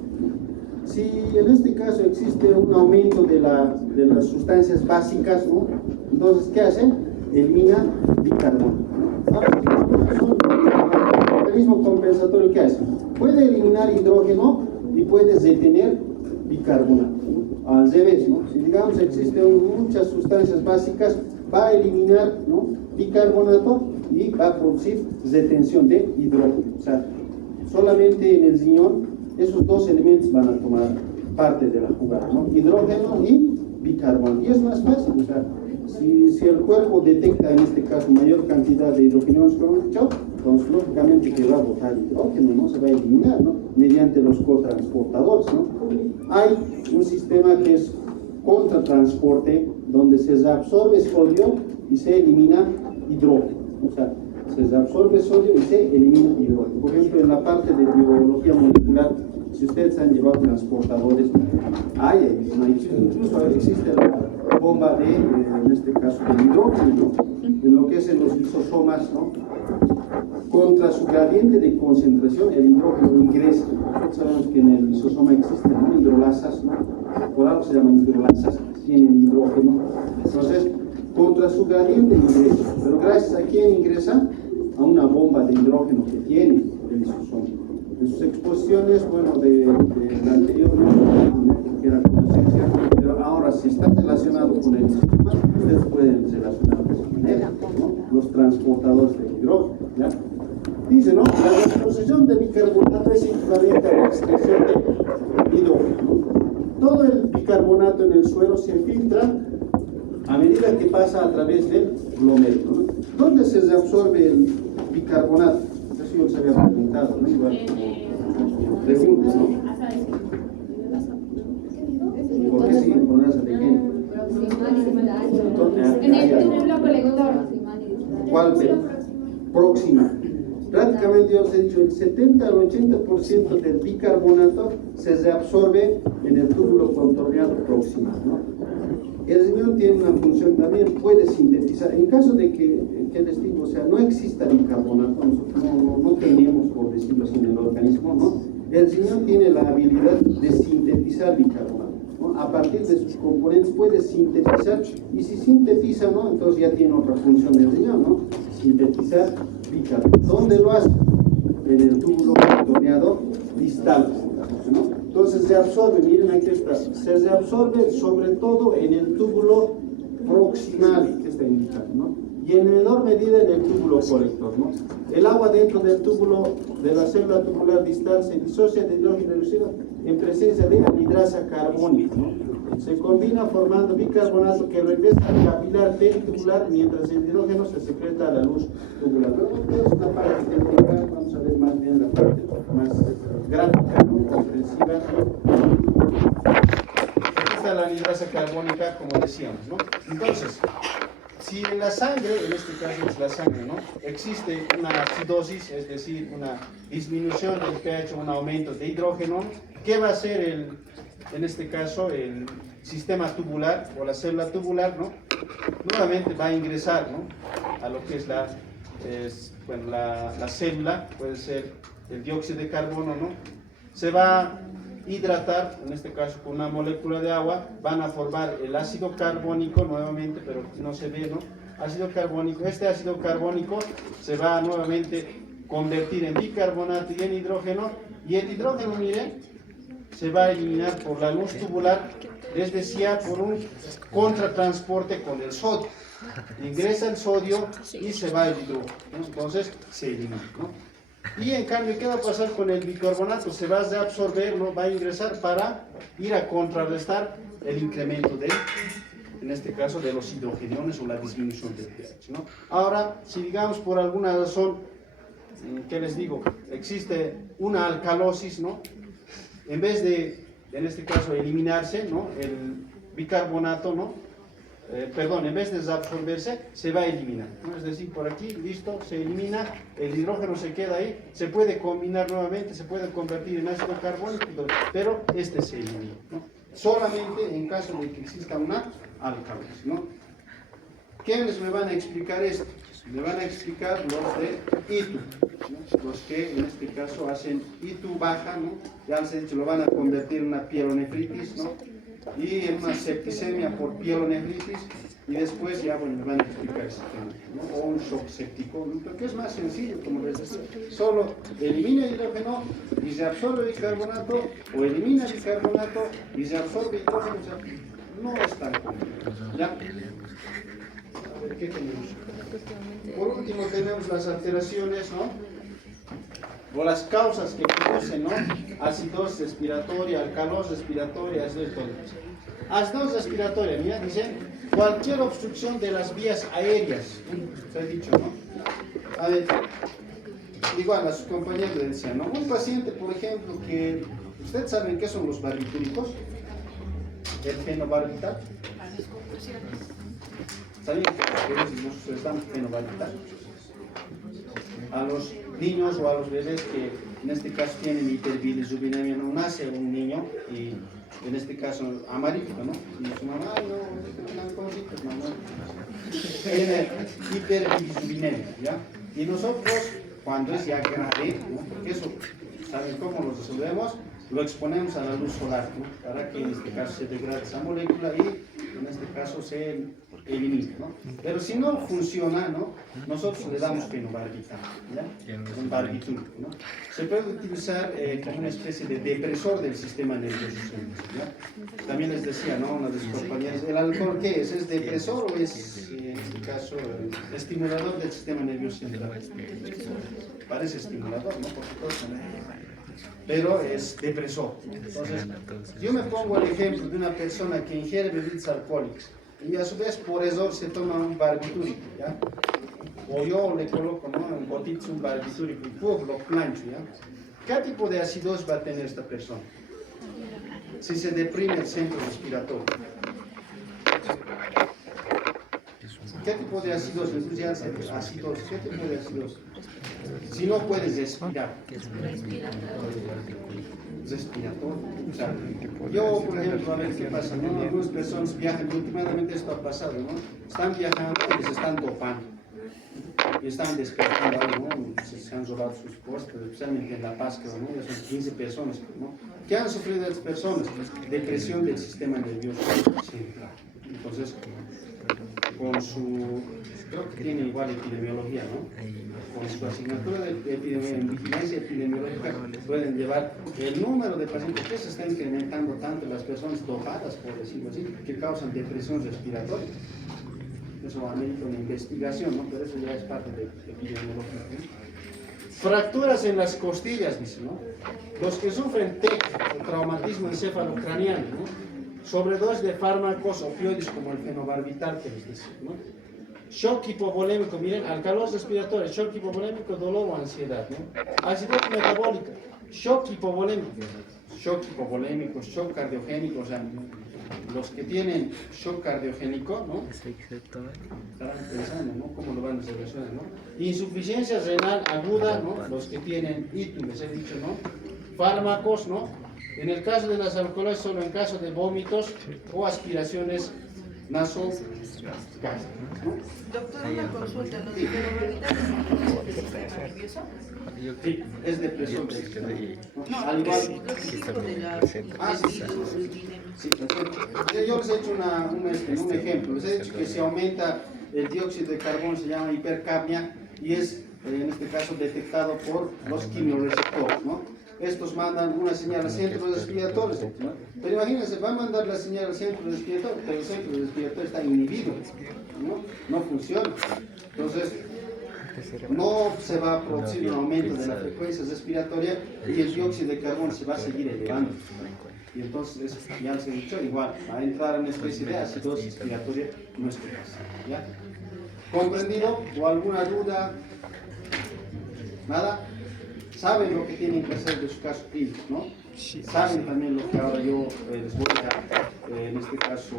Si en este caso existe un aumento de las sustancias básicas, ¿no? Entonces, ¿qué hace? Elimina bicarbonato. El mecanismo compensatorio, ¿qué hace? Puede eliminar hidrógeno y puede retener bicarbonato, ¿no? Al revés, ¿no? Si digamos existen muchas sustancias básicas, va a eliminar, ¿no? Bicarbonato y va a producir retención de hidrógeno. O sea, solamente en el riñón esos dos elementos van a tomar parte de la jugada, ¿no? Hidrógeno y bicarbonato. Y es más fácil, o sea, si el cuerpo detecta en este caso mayor cantidad de hidrogenos, como hemos dicho, entonces lógicamente que va a botar hidrógeno, ¿no? Se va a eliminar, ¿no? Mediante los cotransportadores, ¿no? Hay un sistema que es contratransporte, donde se reabsorbe sodio y se elimina hidrógeno. O sea, se reabsorbe sodio y se elimina hidrógeno. Por ejemplo, en la parte de biología molecular, si ustedes han llevado transportadores, incluso existe la bomba de, en este caso, de hidrógeno, en lo que es en los lisosomas, ¿no? Contra su gradiente de concentración, el hidrógeno ingresa. Nosotros sabemos que en el lisosoma existen, ¿no? Hidrolasas, ¿no? Por algo se llaman hidrolasas, tienen hidrógeno. Entonces, contra su gradiente ingresa. Pero gracias a quién ingresa? A una bomba de hidrógeno que tiene el lisosoma. En sus exposiciones, bueno, de la anterior, que era conocencia, pero ahora si está relacionado con el sistema, ustedes pueden relacionar de esa manera, ¿no? Los transportadores de hidrógeno, ¿ya? Dice, ¿no? La exposición de bicarbonato es equivalente a la excreción de hidrógeno. Todo el bicarbonato en el suelo se filtra a medida que pasa a través del glomérulo, ¿no? ¿Dónde se reabsorbe el bicarbonato? Eso yo les había preguntado, ¿no? Igual, preguntas, ¿no? ¿Por qué siguen con esa de ejemplo? En el túbulo colector. ¿Cuál? Próxima. Prácticamente yo les he dicho, el 70 al 80% del bicarbonato se reabsorbe en el túbulo contorneado proximal, ¿no? El riñón tiene una función también, puede sintetizar. En caso de que les digo, o sea, no exista bicarbonato, nosotros no tenemos, por decirlo así, en el organismo, ¿no? El riñón tiene la habilidad de sintetizar bicarbonato, ¿no? A partir de sus componentes puede sintetizar, y si sintetiza, ¿no? Entonces ya tiene otra función del riñón, ¿no? Sintetizar bicarbonato. ¿Dónde lo hace? En el túbulo contorneado distal, ¿no? Entonces se absorbe, miren aquí está, se reabsorbe sobre todo en el túbulo proximal, que está indicado, ¿no? Y en menor medida en el túbulo colector, ¿no? El agua dentro del túbulo de la célula tubular distal se disocia de hidrógeno reducido en presencia de anhidrasa carbónica, ¿no? Se combina formando bicarbonato que regresa al capilar peritubular mientras el hidrógeno se secreta a la luz tubular. Pero es una parte técnica, vamos a ver más bien la parte más gráfica, ¿no? Comprensiva. Aquí está la anhidrasa carbónica, como decíamos, ¿no? Entonces, Si en la sangre, en este caso es la sangre, ¿no? Existe una acidosis, es decir, una disminución del pH, un aumento de hidrógeno, ¿qué va a hacer en este caso el sistema tubular o la célula tubular, ¿no? Nuevamente va a ingresar, ¿no? A lo que es la célula, puede ser el dióxido de carbono, ¿no? Se va a hidratar, en este caso con una molécula de agua, van a formar el ácido carbónico nuevamente, pero no se ve, ¿no? Ácido carbónico, este ácido carbónico se va a nuevamente convertir en bicarbonato y en hidrógeno, y el hidrógeno, miren, se va a eliminar por la luz tubular, les decía, por un contratransporte con el sodio. Ingresa el sodio y se va el hidrógeno, ¿no? Entonces se elimina, ¿no? Y en cambio, ¿qué va a pasar con el bicarbonato? Se va a reabsorber, ¿no? Va a ingresar para ir a contrarrestar el incremento de, en este caso, de los hidrogeniones o la disminución del pH, ¿no? Ahora, si digamos por alguna razón, ¿qué les digo? Existe una alcalosis, ¿no? En vez de, en este caso, eliminarse, ¿no? El bicarbonato, ¿no? En vez de desabsorberse, se va a eliminar, ¿no? Es decir, por aquí, listo, se elimina, el hidrógeno se queda ahí, se puede combinar nuevamente, se puede convertir en ácido carbónico, pero este se elimina, ¿no? Solamente en caso de que exista una alcalosis, ¿no? ¿Quiénes me van a explicar esto? Me van a explicar los de ITU, ¿no? Los que en este caso hacen ITU baja, ¿no? Ya les he dicho, lo van a convertir en una pielonefritis, ¿no? Y en una septicemia por pielonefritis, y después ya, bueno, me van a explicar ese tema, ¿no? O un shock séptico, ¿no? Porque es más sencillo, como les decía, solo elimina hidrógeno y se absorbe bicarbonato, o elimina bicarbonato y se absorbe hidrógeno, o sea, no es tan complicado, ¿ya? A ver, ¿qué tenemos? Por último tenemos las alteraciones, ¿no? O las causas que producen, ¿no? Acidosis respiratoria, alcalosis respiratoria, acidosis respiratoria, mira, dicen cualquier obstrucción de las vías aéreas, se ha dicho, ¿no? A ver, igual a sus compañeros le decían, ¿no? Un paciente, por ejemplo, que, ¿ustedes saben qué son los barbitúricos? El fenobarbital. ¿Saben qué es el fenobarbital? A los niños o a los bebés que en este caso tienen hiperbilirubinemia, no nace un niño y en este caso amarillo, ¿no? Y su mamá, tiene hiperbilirubinemia, ¿ya? Y nosotros, cuando es ya grave, ¿no? Porque eso, ¿saben cómo lo resolvemos? Lo exponemos a la luz solar, ¿no? Para que en este caso se degrade esa molécula y en este caso se elimine, ¿no? Pero si no funciona, ¿no? Nosotros le damos fenobarbital, ¿ya? Un barbitúrico, ¿no? Se puede utilizar como una especie de depresor del sistema nervioso central, ¿ya? También les decía, ¿no? Una de sus compañeras, ¿el alcohol qué es? ¿Es depresor o es, en este caso, estimulador del sistema nervioso central? Parece estimulador, ¿no? Porque todos son, pero es depresor. Entonces, yo me pongo el ejemplo de una persona que ingiere bebidas alcohólicas y a su vez por eso se toma un barbitúrico, ¿ya? O yo le coloco, ¿no? En botitos un barbitúrico y lo plancho, ¿ya? ¿Qué tipo de acidosis va a tener esta persona? Si se deprime el centro respiratorio. ¿Qué tipo de acidosis? Entonces ya acidosis. ¿Qué tipo de acidosis? Si no puedes respirar. Respiratorio. O sea, yo, por ejemplo, a ver qué pasa, ¿no? Algunas personas viajan, últimamente esto ha pasado, ¿no? Están viajando y se están dopando. Y están despertando algo, ¿no? Se han robado sus puestos, especialmente en La Paz, creo, ¿no? Ya son 15 personas, ¿no? ¿Qué han sufrido las personas? Depresión del sistema nervioso central. Entonces, con su, creo que tiene igual epidemiología, ¿no? Con su asignatura de vigilancia epidemiológica pueden llevar el número de pacientes que se está incrementando tanto, las personas dopadas, por decirlo así, que causan depresión respiratoria. Eso amerita una investigación, ¿no? Pero eso ya es parte de epidemiología, ¿no? Fracturas en las costillas, dice, ¿no? Los que sufren TEC, o traumatismo encefalocraniano, ¿no? Sobredosis de fármacos opioides como el fenobarbital, que les decía, ¿no? Shock hipovolémico, miren, alcalosis respiratoria, shock hipovolémico, dolor o ansiedad, ¿no? Acidosis metabólica, shock hipovolémico, shock cardiogénico, o sea, los que tienen shock cardiogénico, ¿no? Estarán pensando, ¿no? ¿Cómo lo van a solucionar, no? Insuficiencia renal aguda, ¿no? Los que tienen ITU, les he dicho, ¿no? Fármacos, ¿no? En el caso de las alcoholes, solo en caso de vómitos o aspiraciones nasogástricas, ¿no? Doctor, una consulta, ¿los hiperuronitas es un sistema nervioso? Sí, es depresión. No, Al igual. lo típico de la Sí, perfecto. Yo les he hecho un ejemplo. Les he dicho que si aumenta el dióxido de carbono se llama hipercapnia y es, en este caso, detectado por los quimiorreceptores, ¿no? Estos mandan una señal al centro respiratorio, ¿no? Pero imagínense, va a mandar la señal al centro respiratorio, pero el centro respiratorio está inhibido, ¿no? No funciona. Entonces, no se va a producir un aumento de la frecuencia respiratoria y el dióxido de carbono se va a seguir elevando. Y entonces, ya les he dicho, igual, va a entrar en una especie de acidosis respiratoria nuestro caso. ¿Ya? ¿Comprendido? ¿O alguna duda? ¿Nada? Saben lo que tienen que hacer de su caso clínico, ¿no? Saben también lo que ahora yo les voy a, en este caso,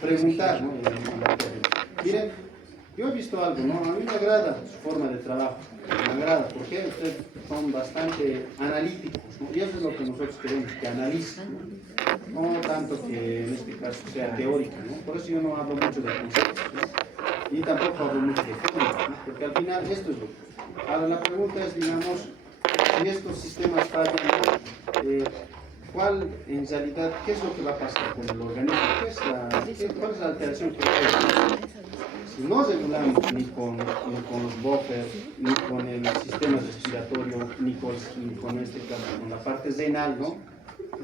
preguntar, ¿no? Miren, yo he visto algo, ¿no? A mí me agrada su forma de trabajo, me agrada, porque ustedes son bastante analíticos, ¿no? Y eso es lo que nosotros queremos, que analicen, ¿no? No tanto que en este caso sea teórico, ¿no? Por eso yo no hablo mucho de conceptos, ¿no? Y tampoco hablo mucho de fórmulas, ¿no? Porque al final esto es lo que... Ahora la pregunta es, digamos, si estos sistemas fallan, ¿cuál en realidad, qué es lo que va a pasar con el organismo? ¿Cuál es la alteración que hay? Si no regulamos ni con los buffers, ni con el sistema respiratorio, ni con este caso, con la parte renal, ¿no?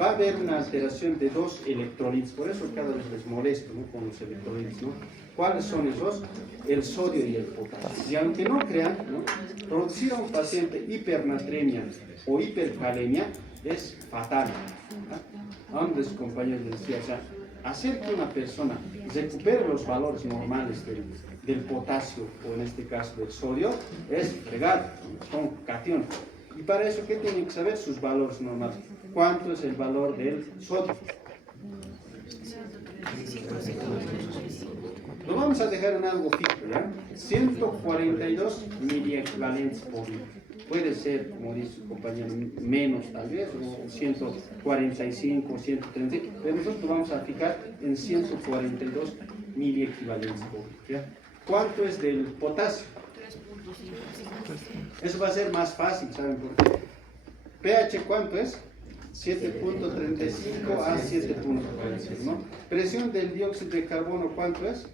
Va a haber una alteración de dos electrolitos, por eso cada vez les molesto, ¿no? Con los electrolitos, ¿no? ¿Cuáles son esos? El sodio y el potasio. Y aunque no crean, ¿no? Producir a un paciente hipernatremia o hipercalemia es fatal, ¿no? A uno de sus compañeros les decía, o sea, hacer que una persona recupere los valores normales del potasio, o en este caso del sodio, es fregar, son cationes. Y para eso, ¿qué tienen que saber? Sus valores normales. ¿Cuánto es el valor del sodio? Lo vamos a dejar en algo fijo, ¿ya? 142 miliequivalentes por litro. Puede ser, como dice su compañero, menos tal vez, o 145, 135, pero nosotros lo vamos a fijar en 142 miliequivalentes por litro, ¿ya? ¿Cuánto es del potasio? 3.5. Eso va a ser más fácil, ¿saben por qué? pH, ¿cuánto es? 7.35 a 7.45, ¿no? Presión del dióxido de carbono, ¿cuánto es?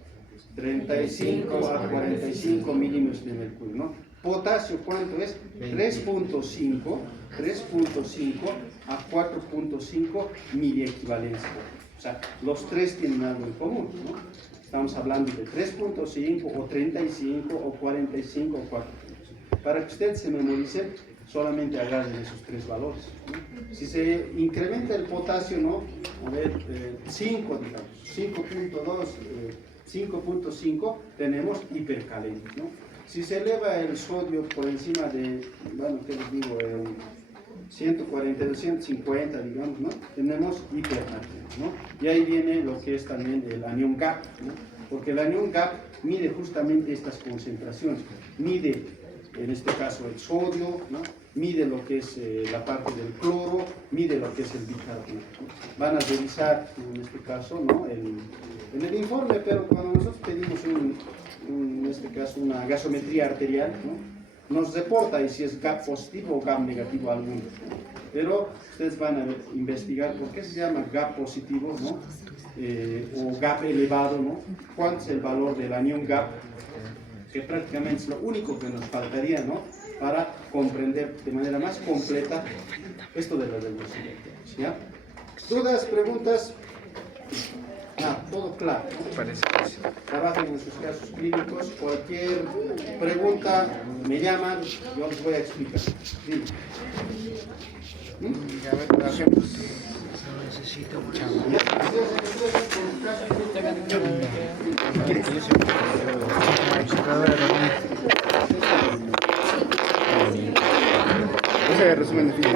35 a 45 milímetros de mercurio, ¿no? Potasio, ¿cuánto es? 3.5 a 4.5 miliequivalentes. O sea, los tres tienen algo en común, ¿no? Estamos hablando de 3.5 o 35 o 45 o 4. Para que ustedes se memoricen, solamente agarren esos tres valores, ¿no? Si se incrementa el potasio, ¿no? A ver, 5, digamos, 5.5, tenemos hipercalemia, ¿no? Si se eleva el sodio por encima de, bueno, ¿qué les digo? 140, 250, digamos, ¿no? Tenemos hipernatremia, ¿no? Y ahí viene lo que es también el anión GAP, ¿no? Porque el anión GAP mide justamente estas concentraciones, mide en este caso el sodio, ¿no? Mide lo que es la parte del cloro, mide lo que es el bicarbonato, ¿no? Van a revisar en este caso, ¿no? En el informe, pero cuando nosotros pedimos en este caso una gasometría arterial, ¿no? Nos reporta y si es GAP positivo o GAP negativo alguno, ¿no? Pero ustedes van a investigar por qué se llama GAP positivo, ¿no? O GAP elevado, ¿no? ¿Cuál es el valor del anión GAP? Que prácticamente es lo único que nos faltaría, ¿no? Para comprender de manera más completa esto de la reducción, ¿ya? ¿Dudas, preguntas? Todo claro, ¿no? Trabajen en sus casos clínicos, cualquier pregunta me llaman, yo les voy a explicar. Dime. A ver, hacemos. Necesito mucho. Ese resumen de film.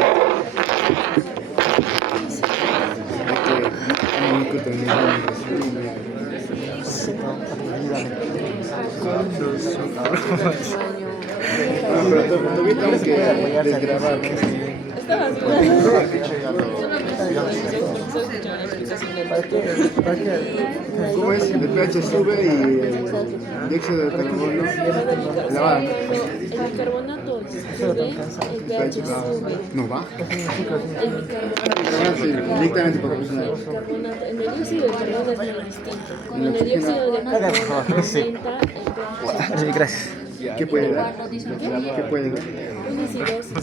pero todavía tengo que desgrabar. ¿Cómo es? El pH sube y el dióxido de carbono elevado. El bicarbonato sube, el pH sube. ¿No baja? El bicarbonato. Ah, sí, directamente proporcional. El bicarbonato, en el dióxido de carbono es muy distinto. Cuando en el dióxido de carbono aumenta el pH. ¿Qué puede dar? ¿Qué puede dar? Una acidosis.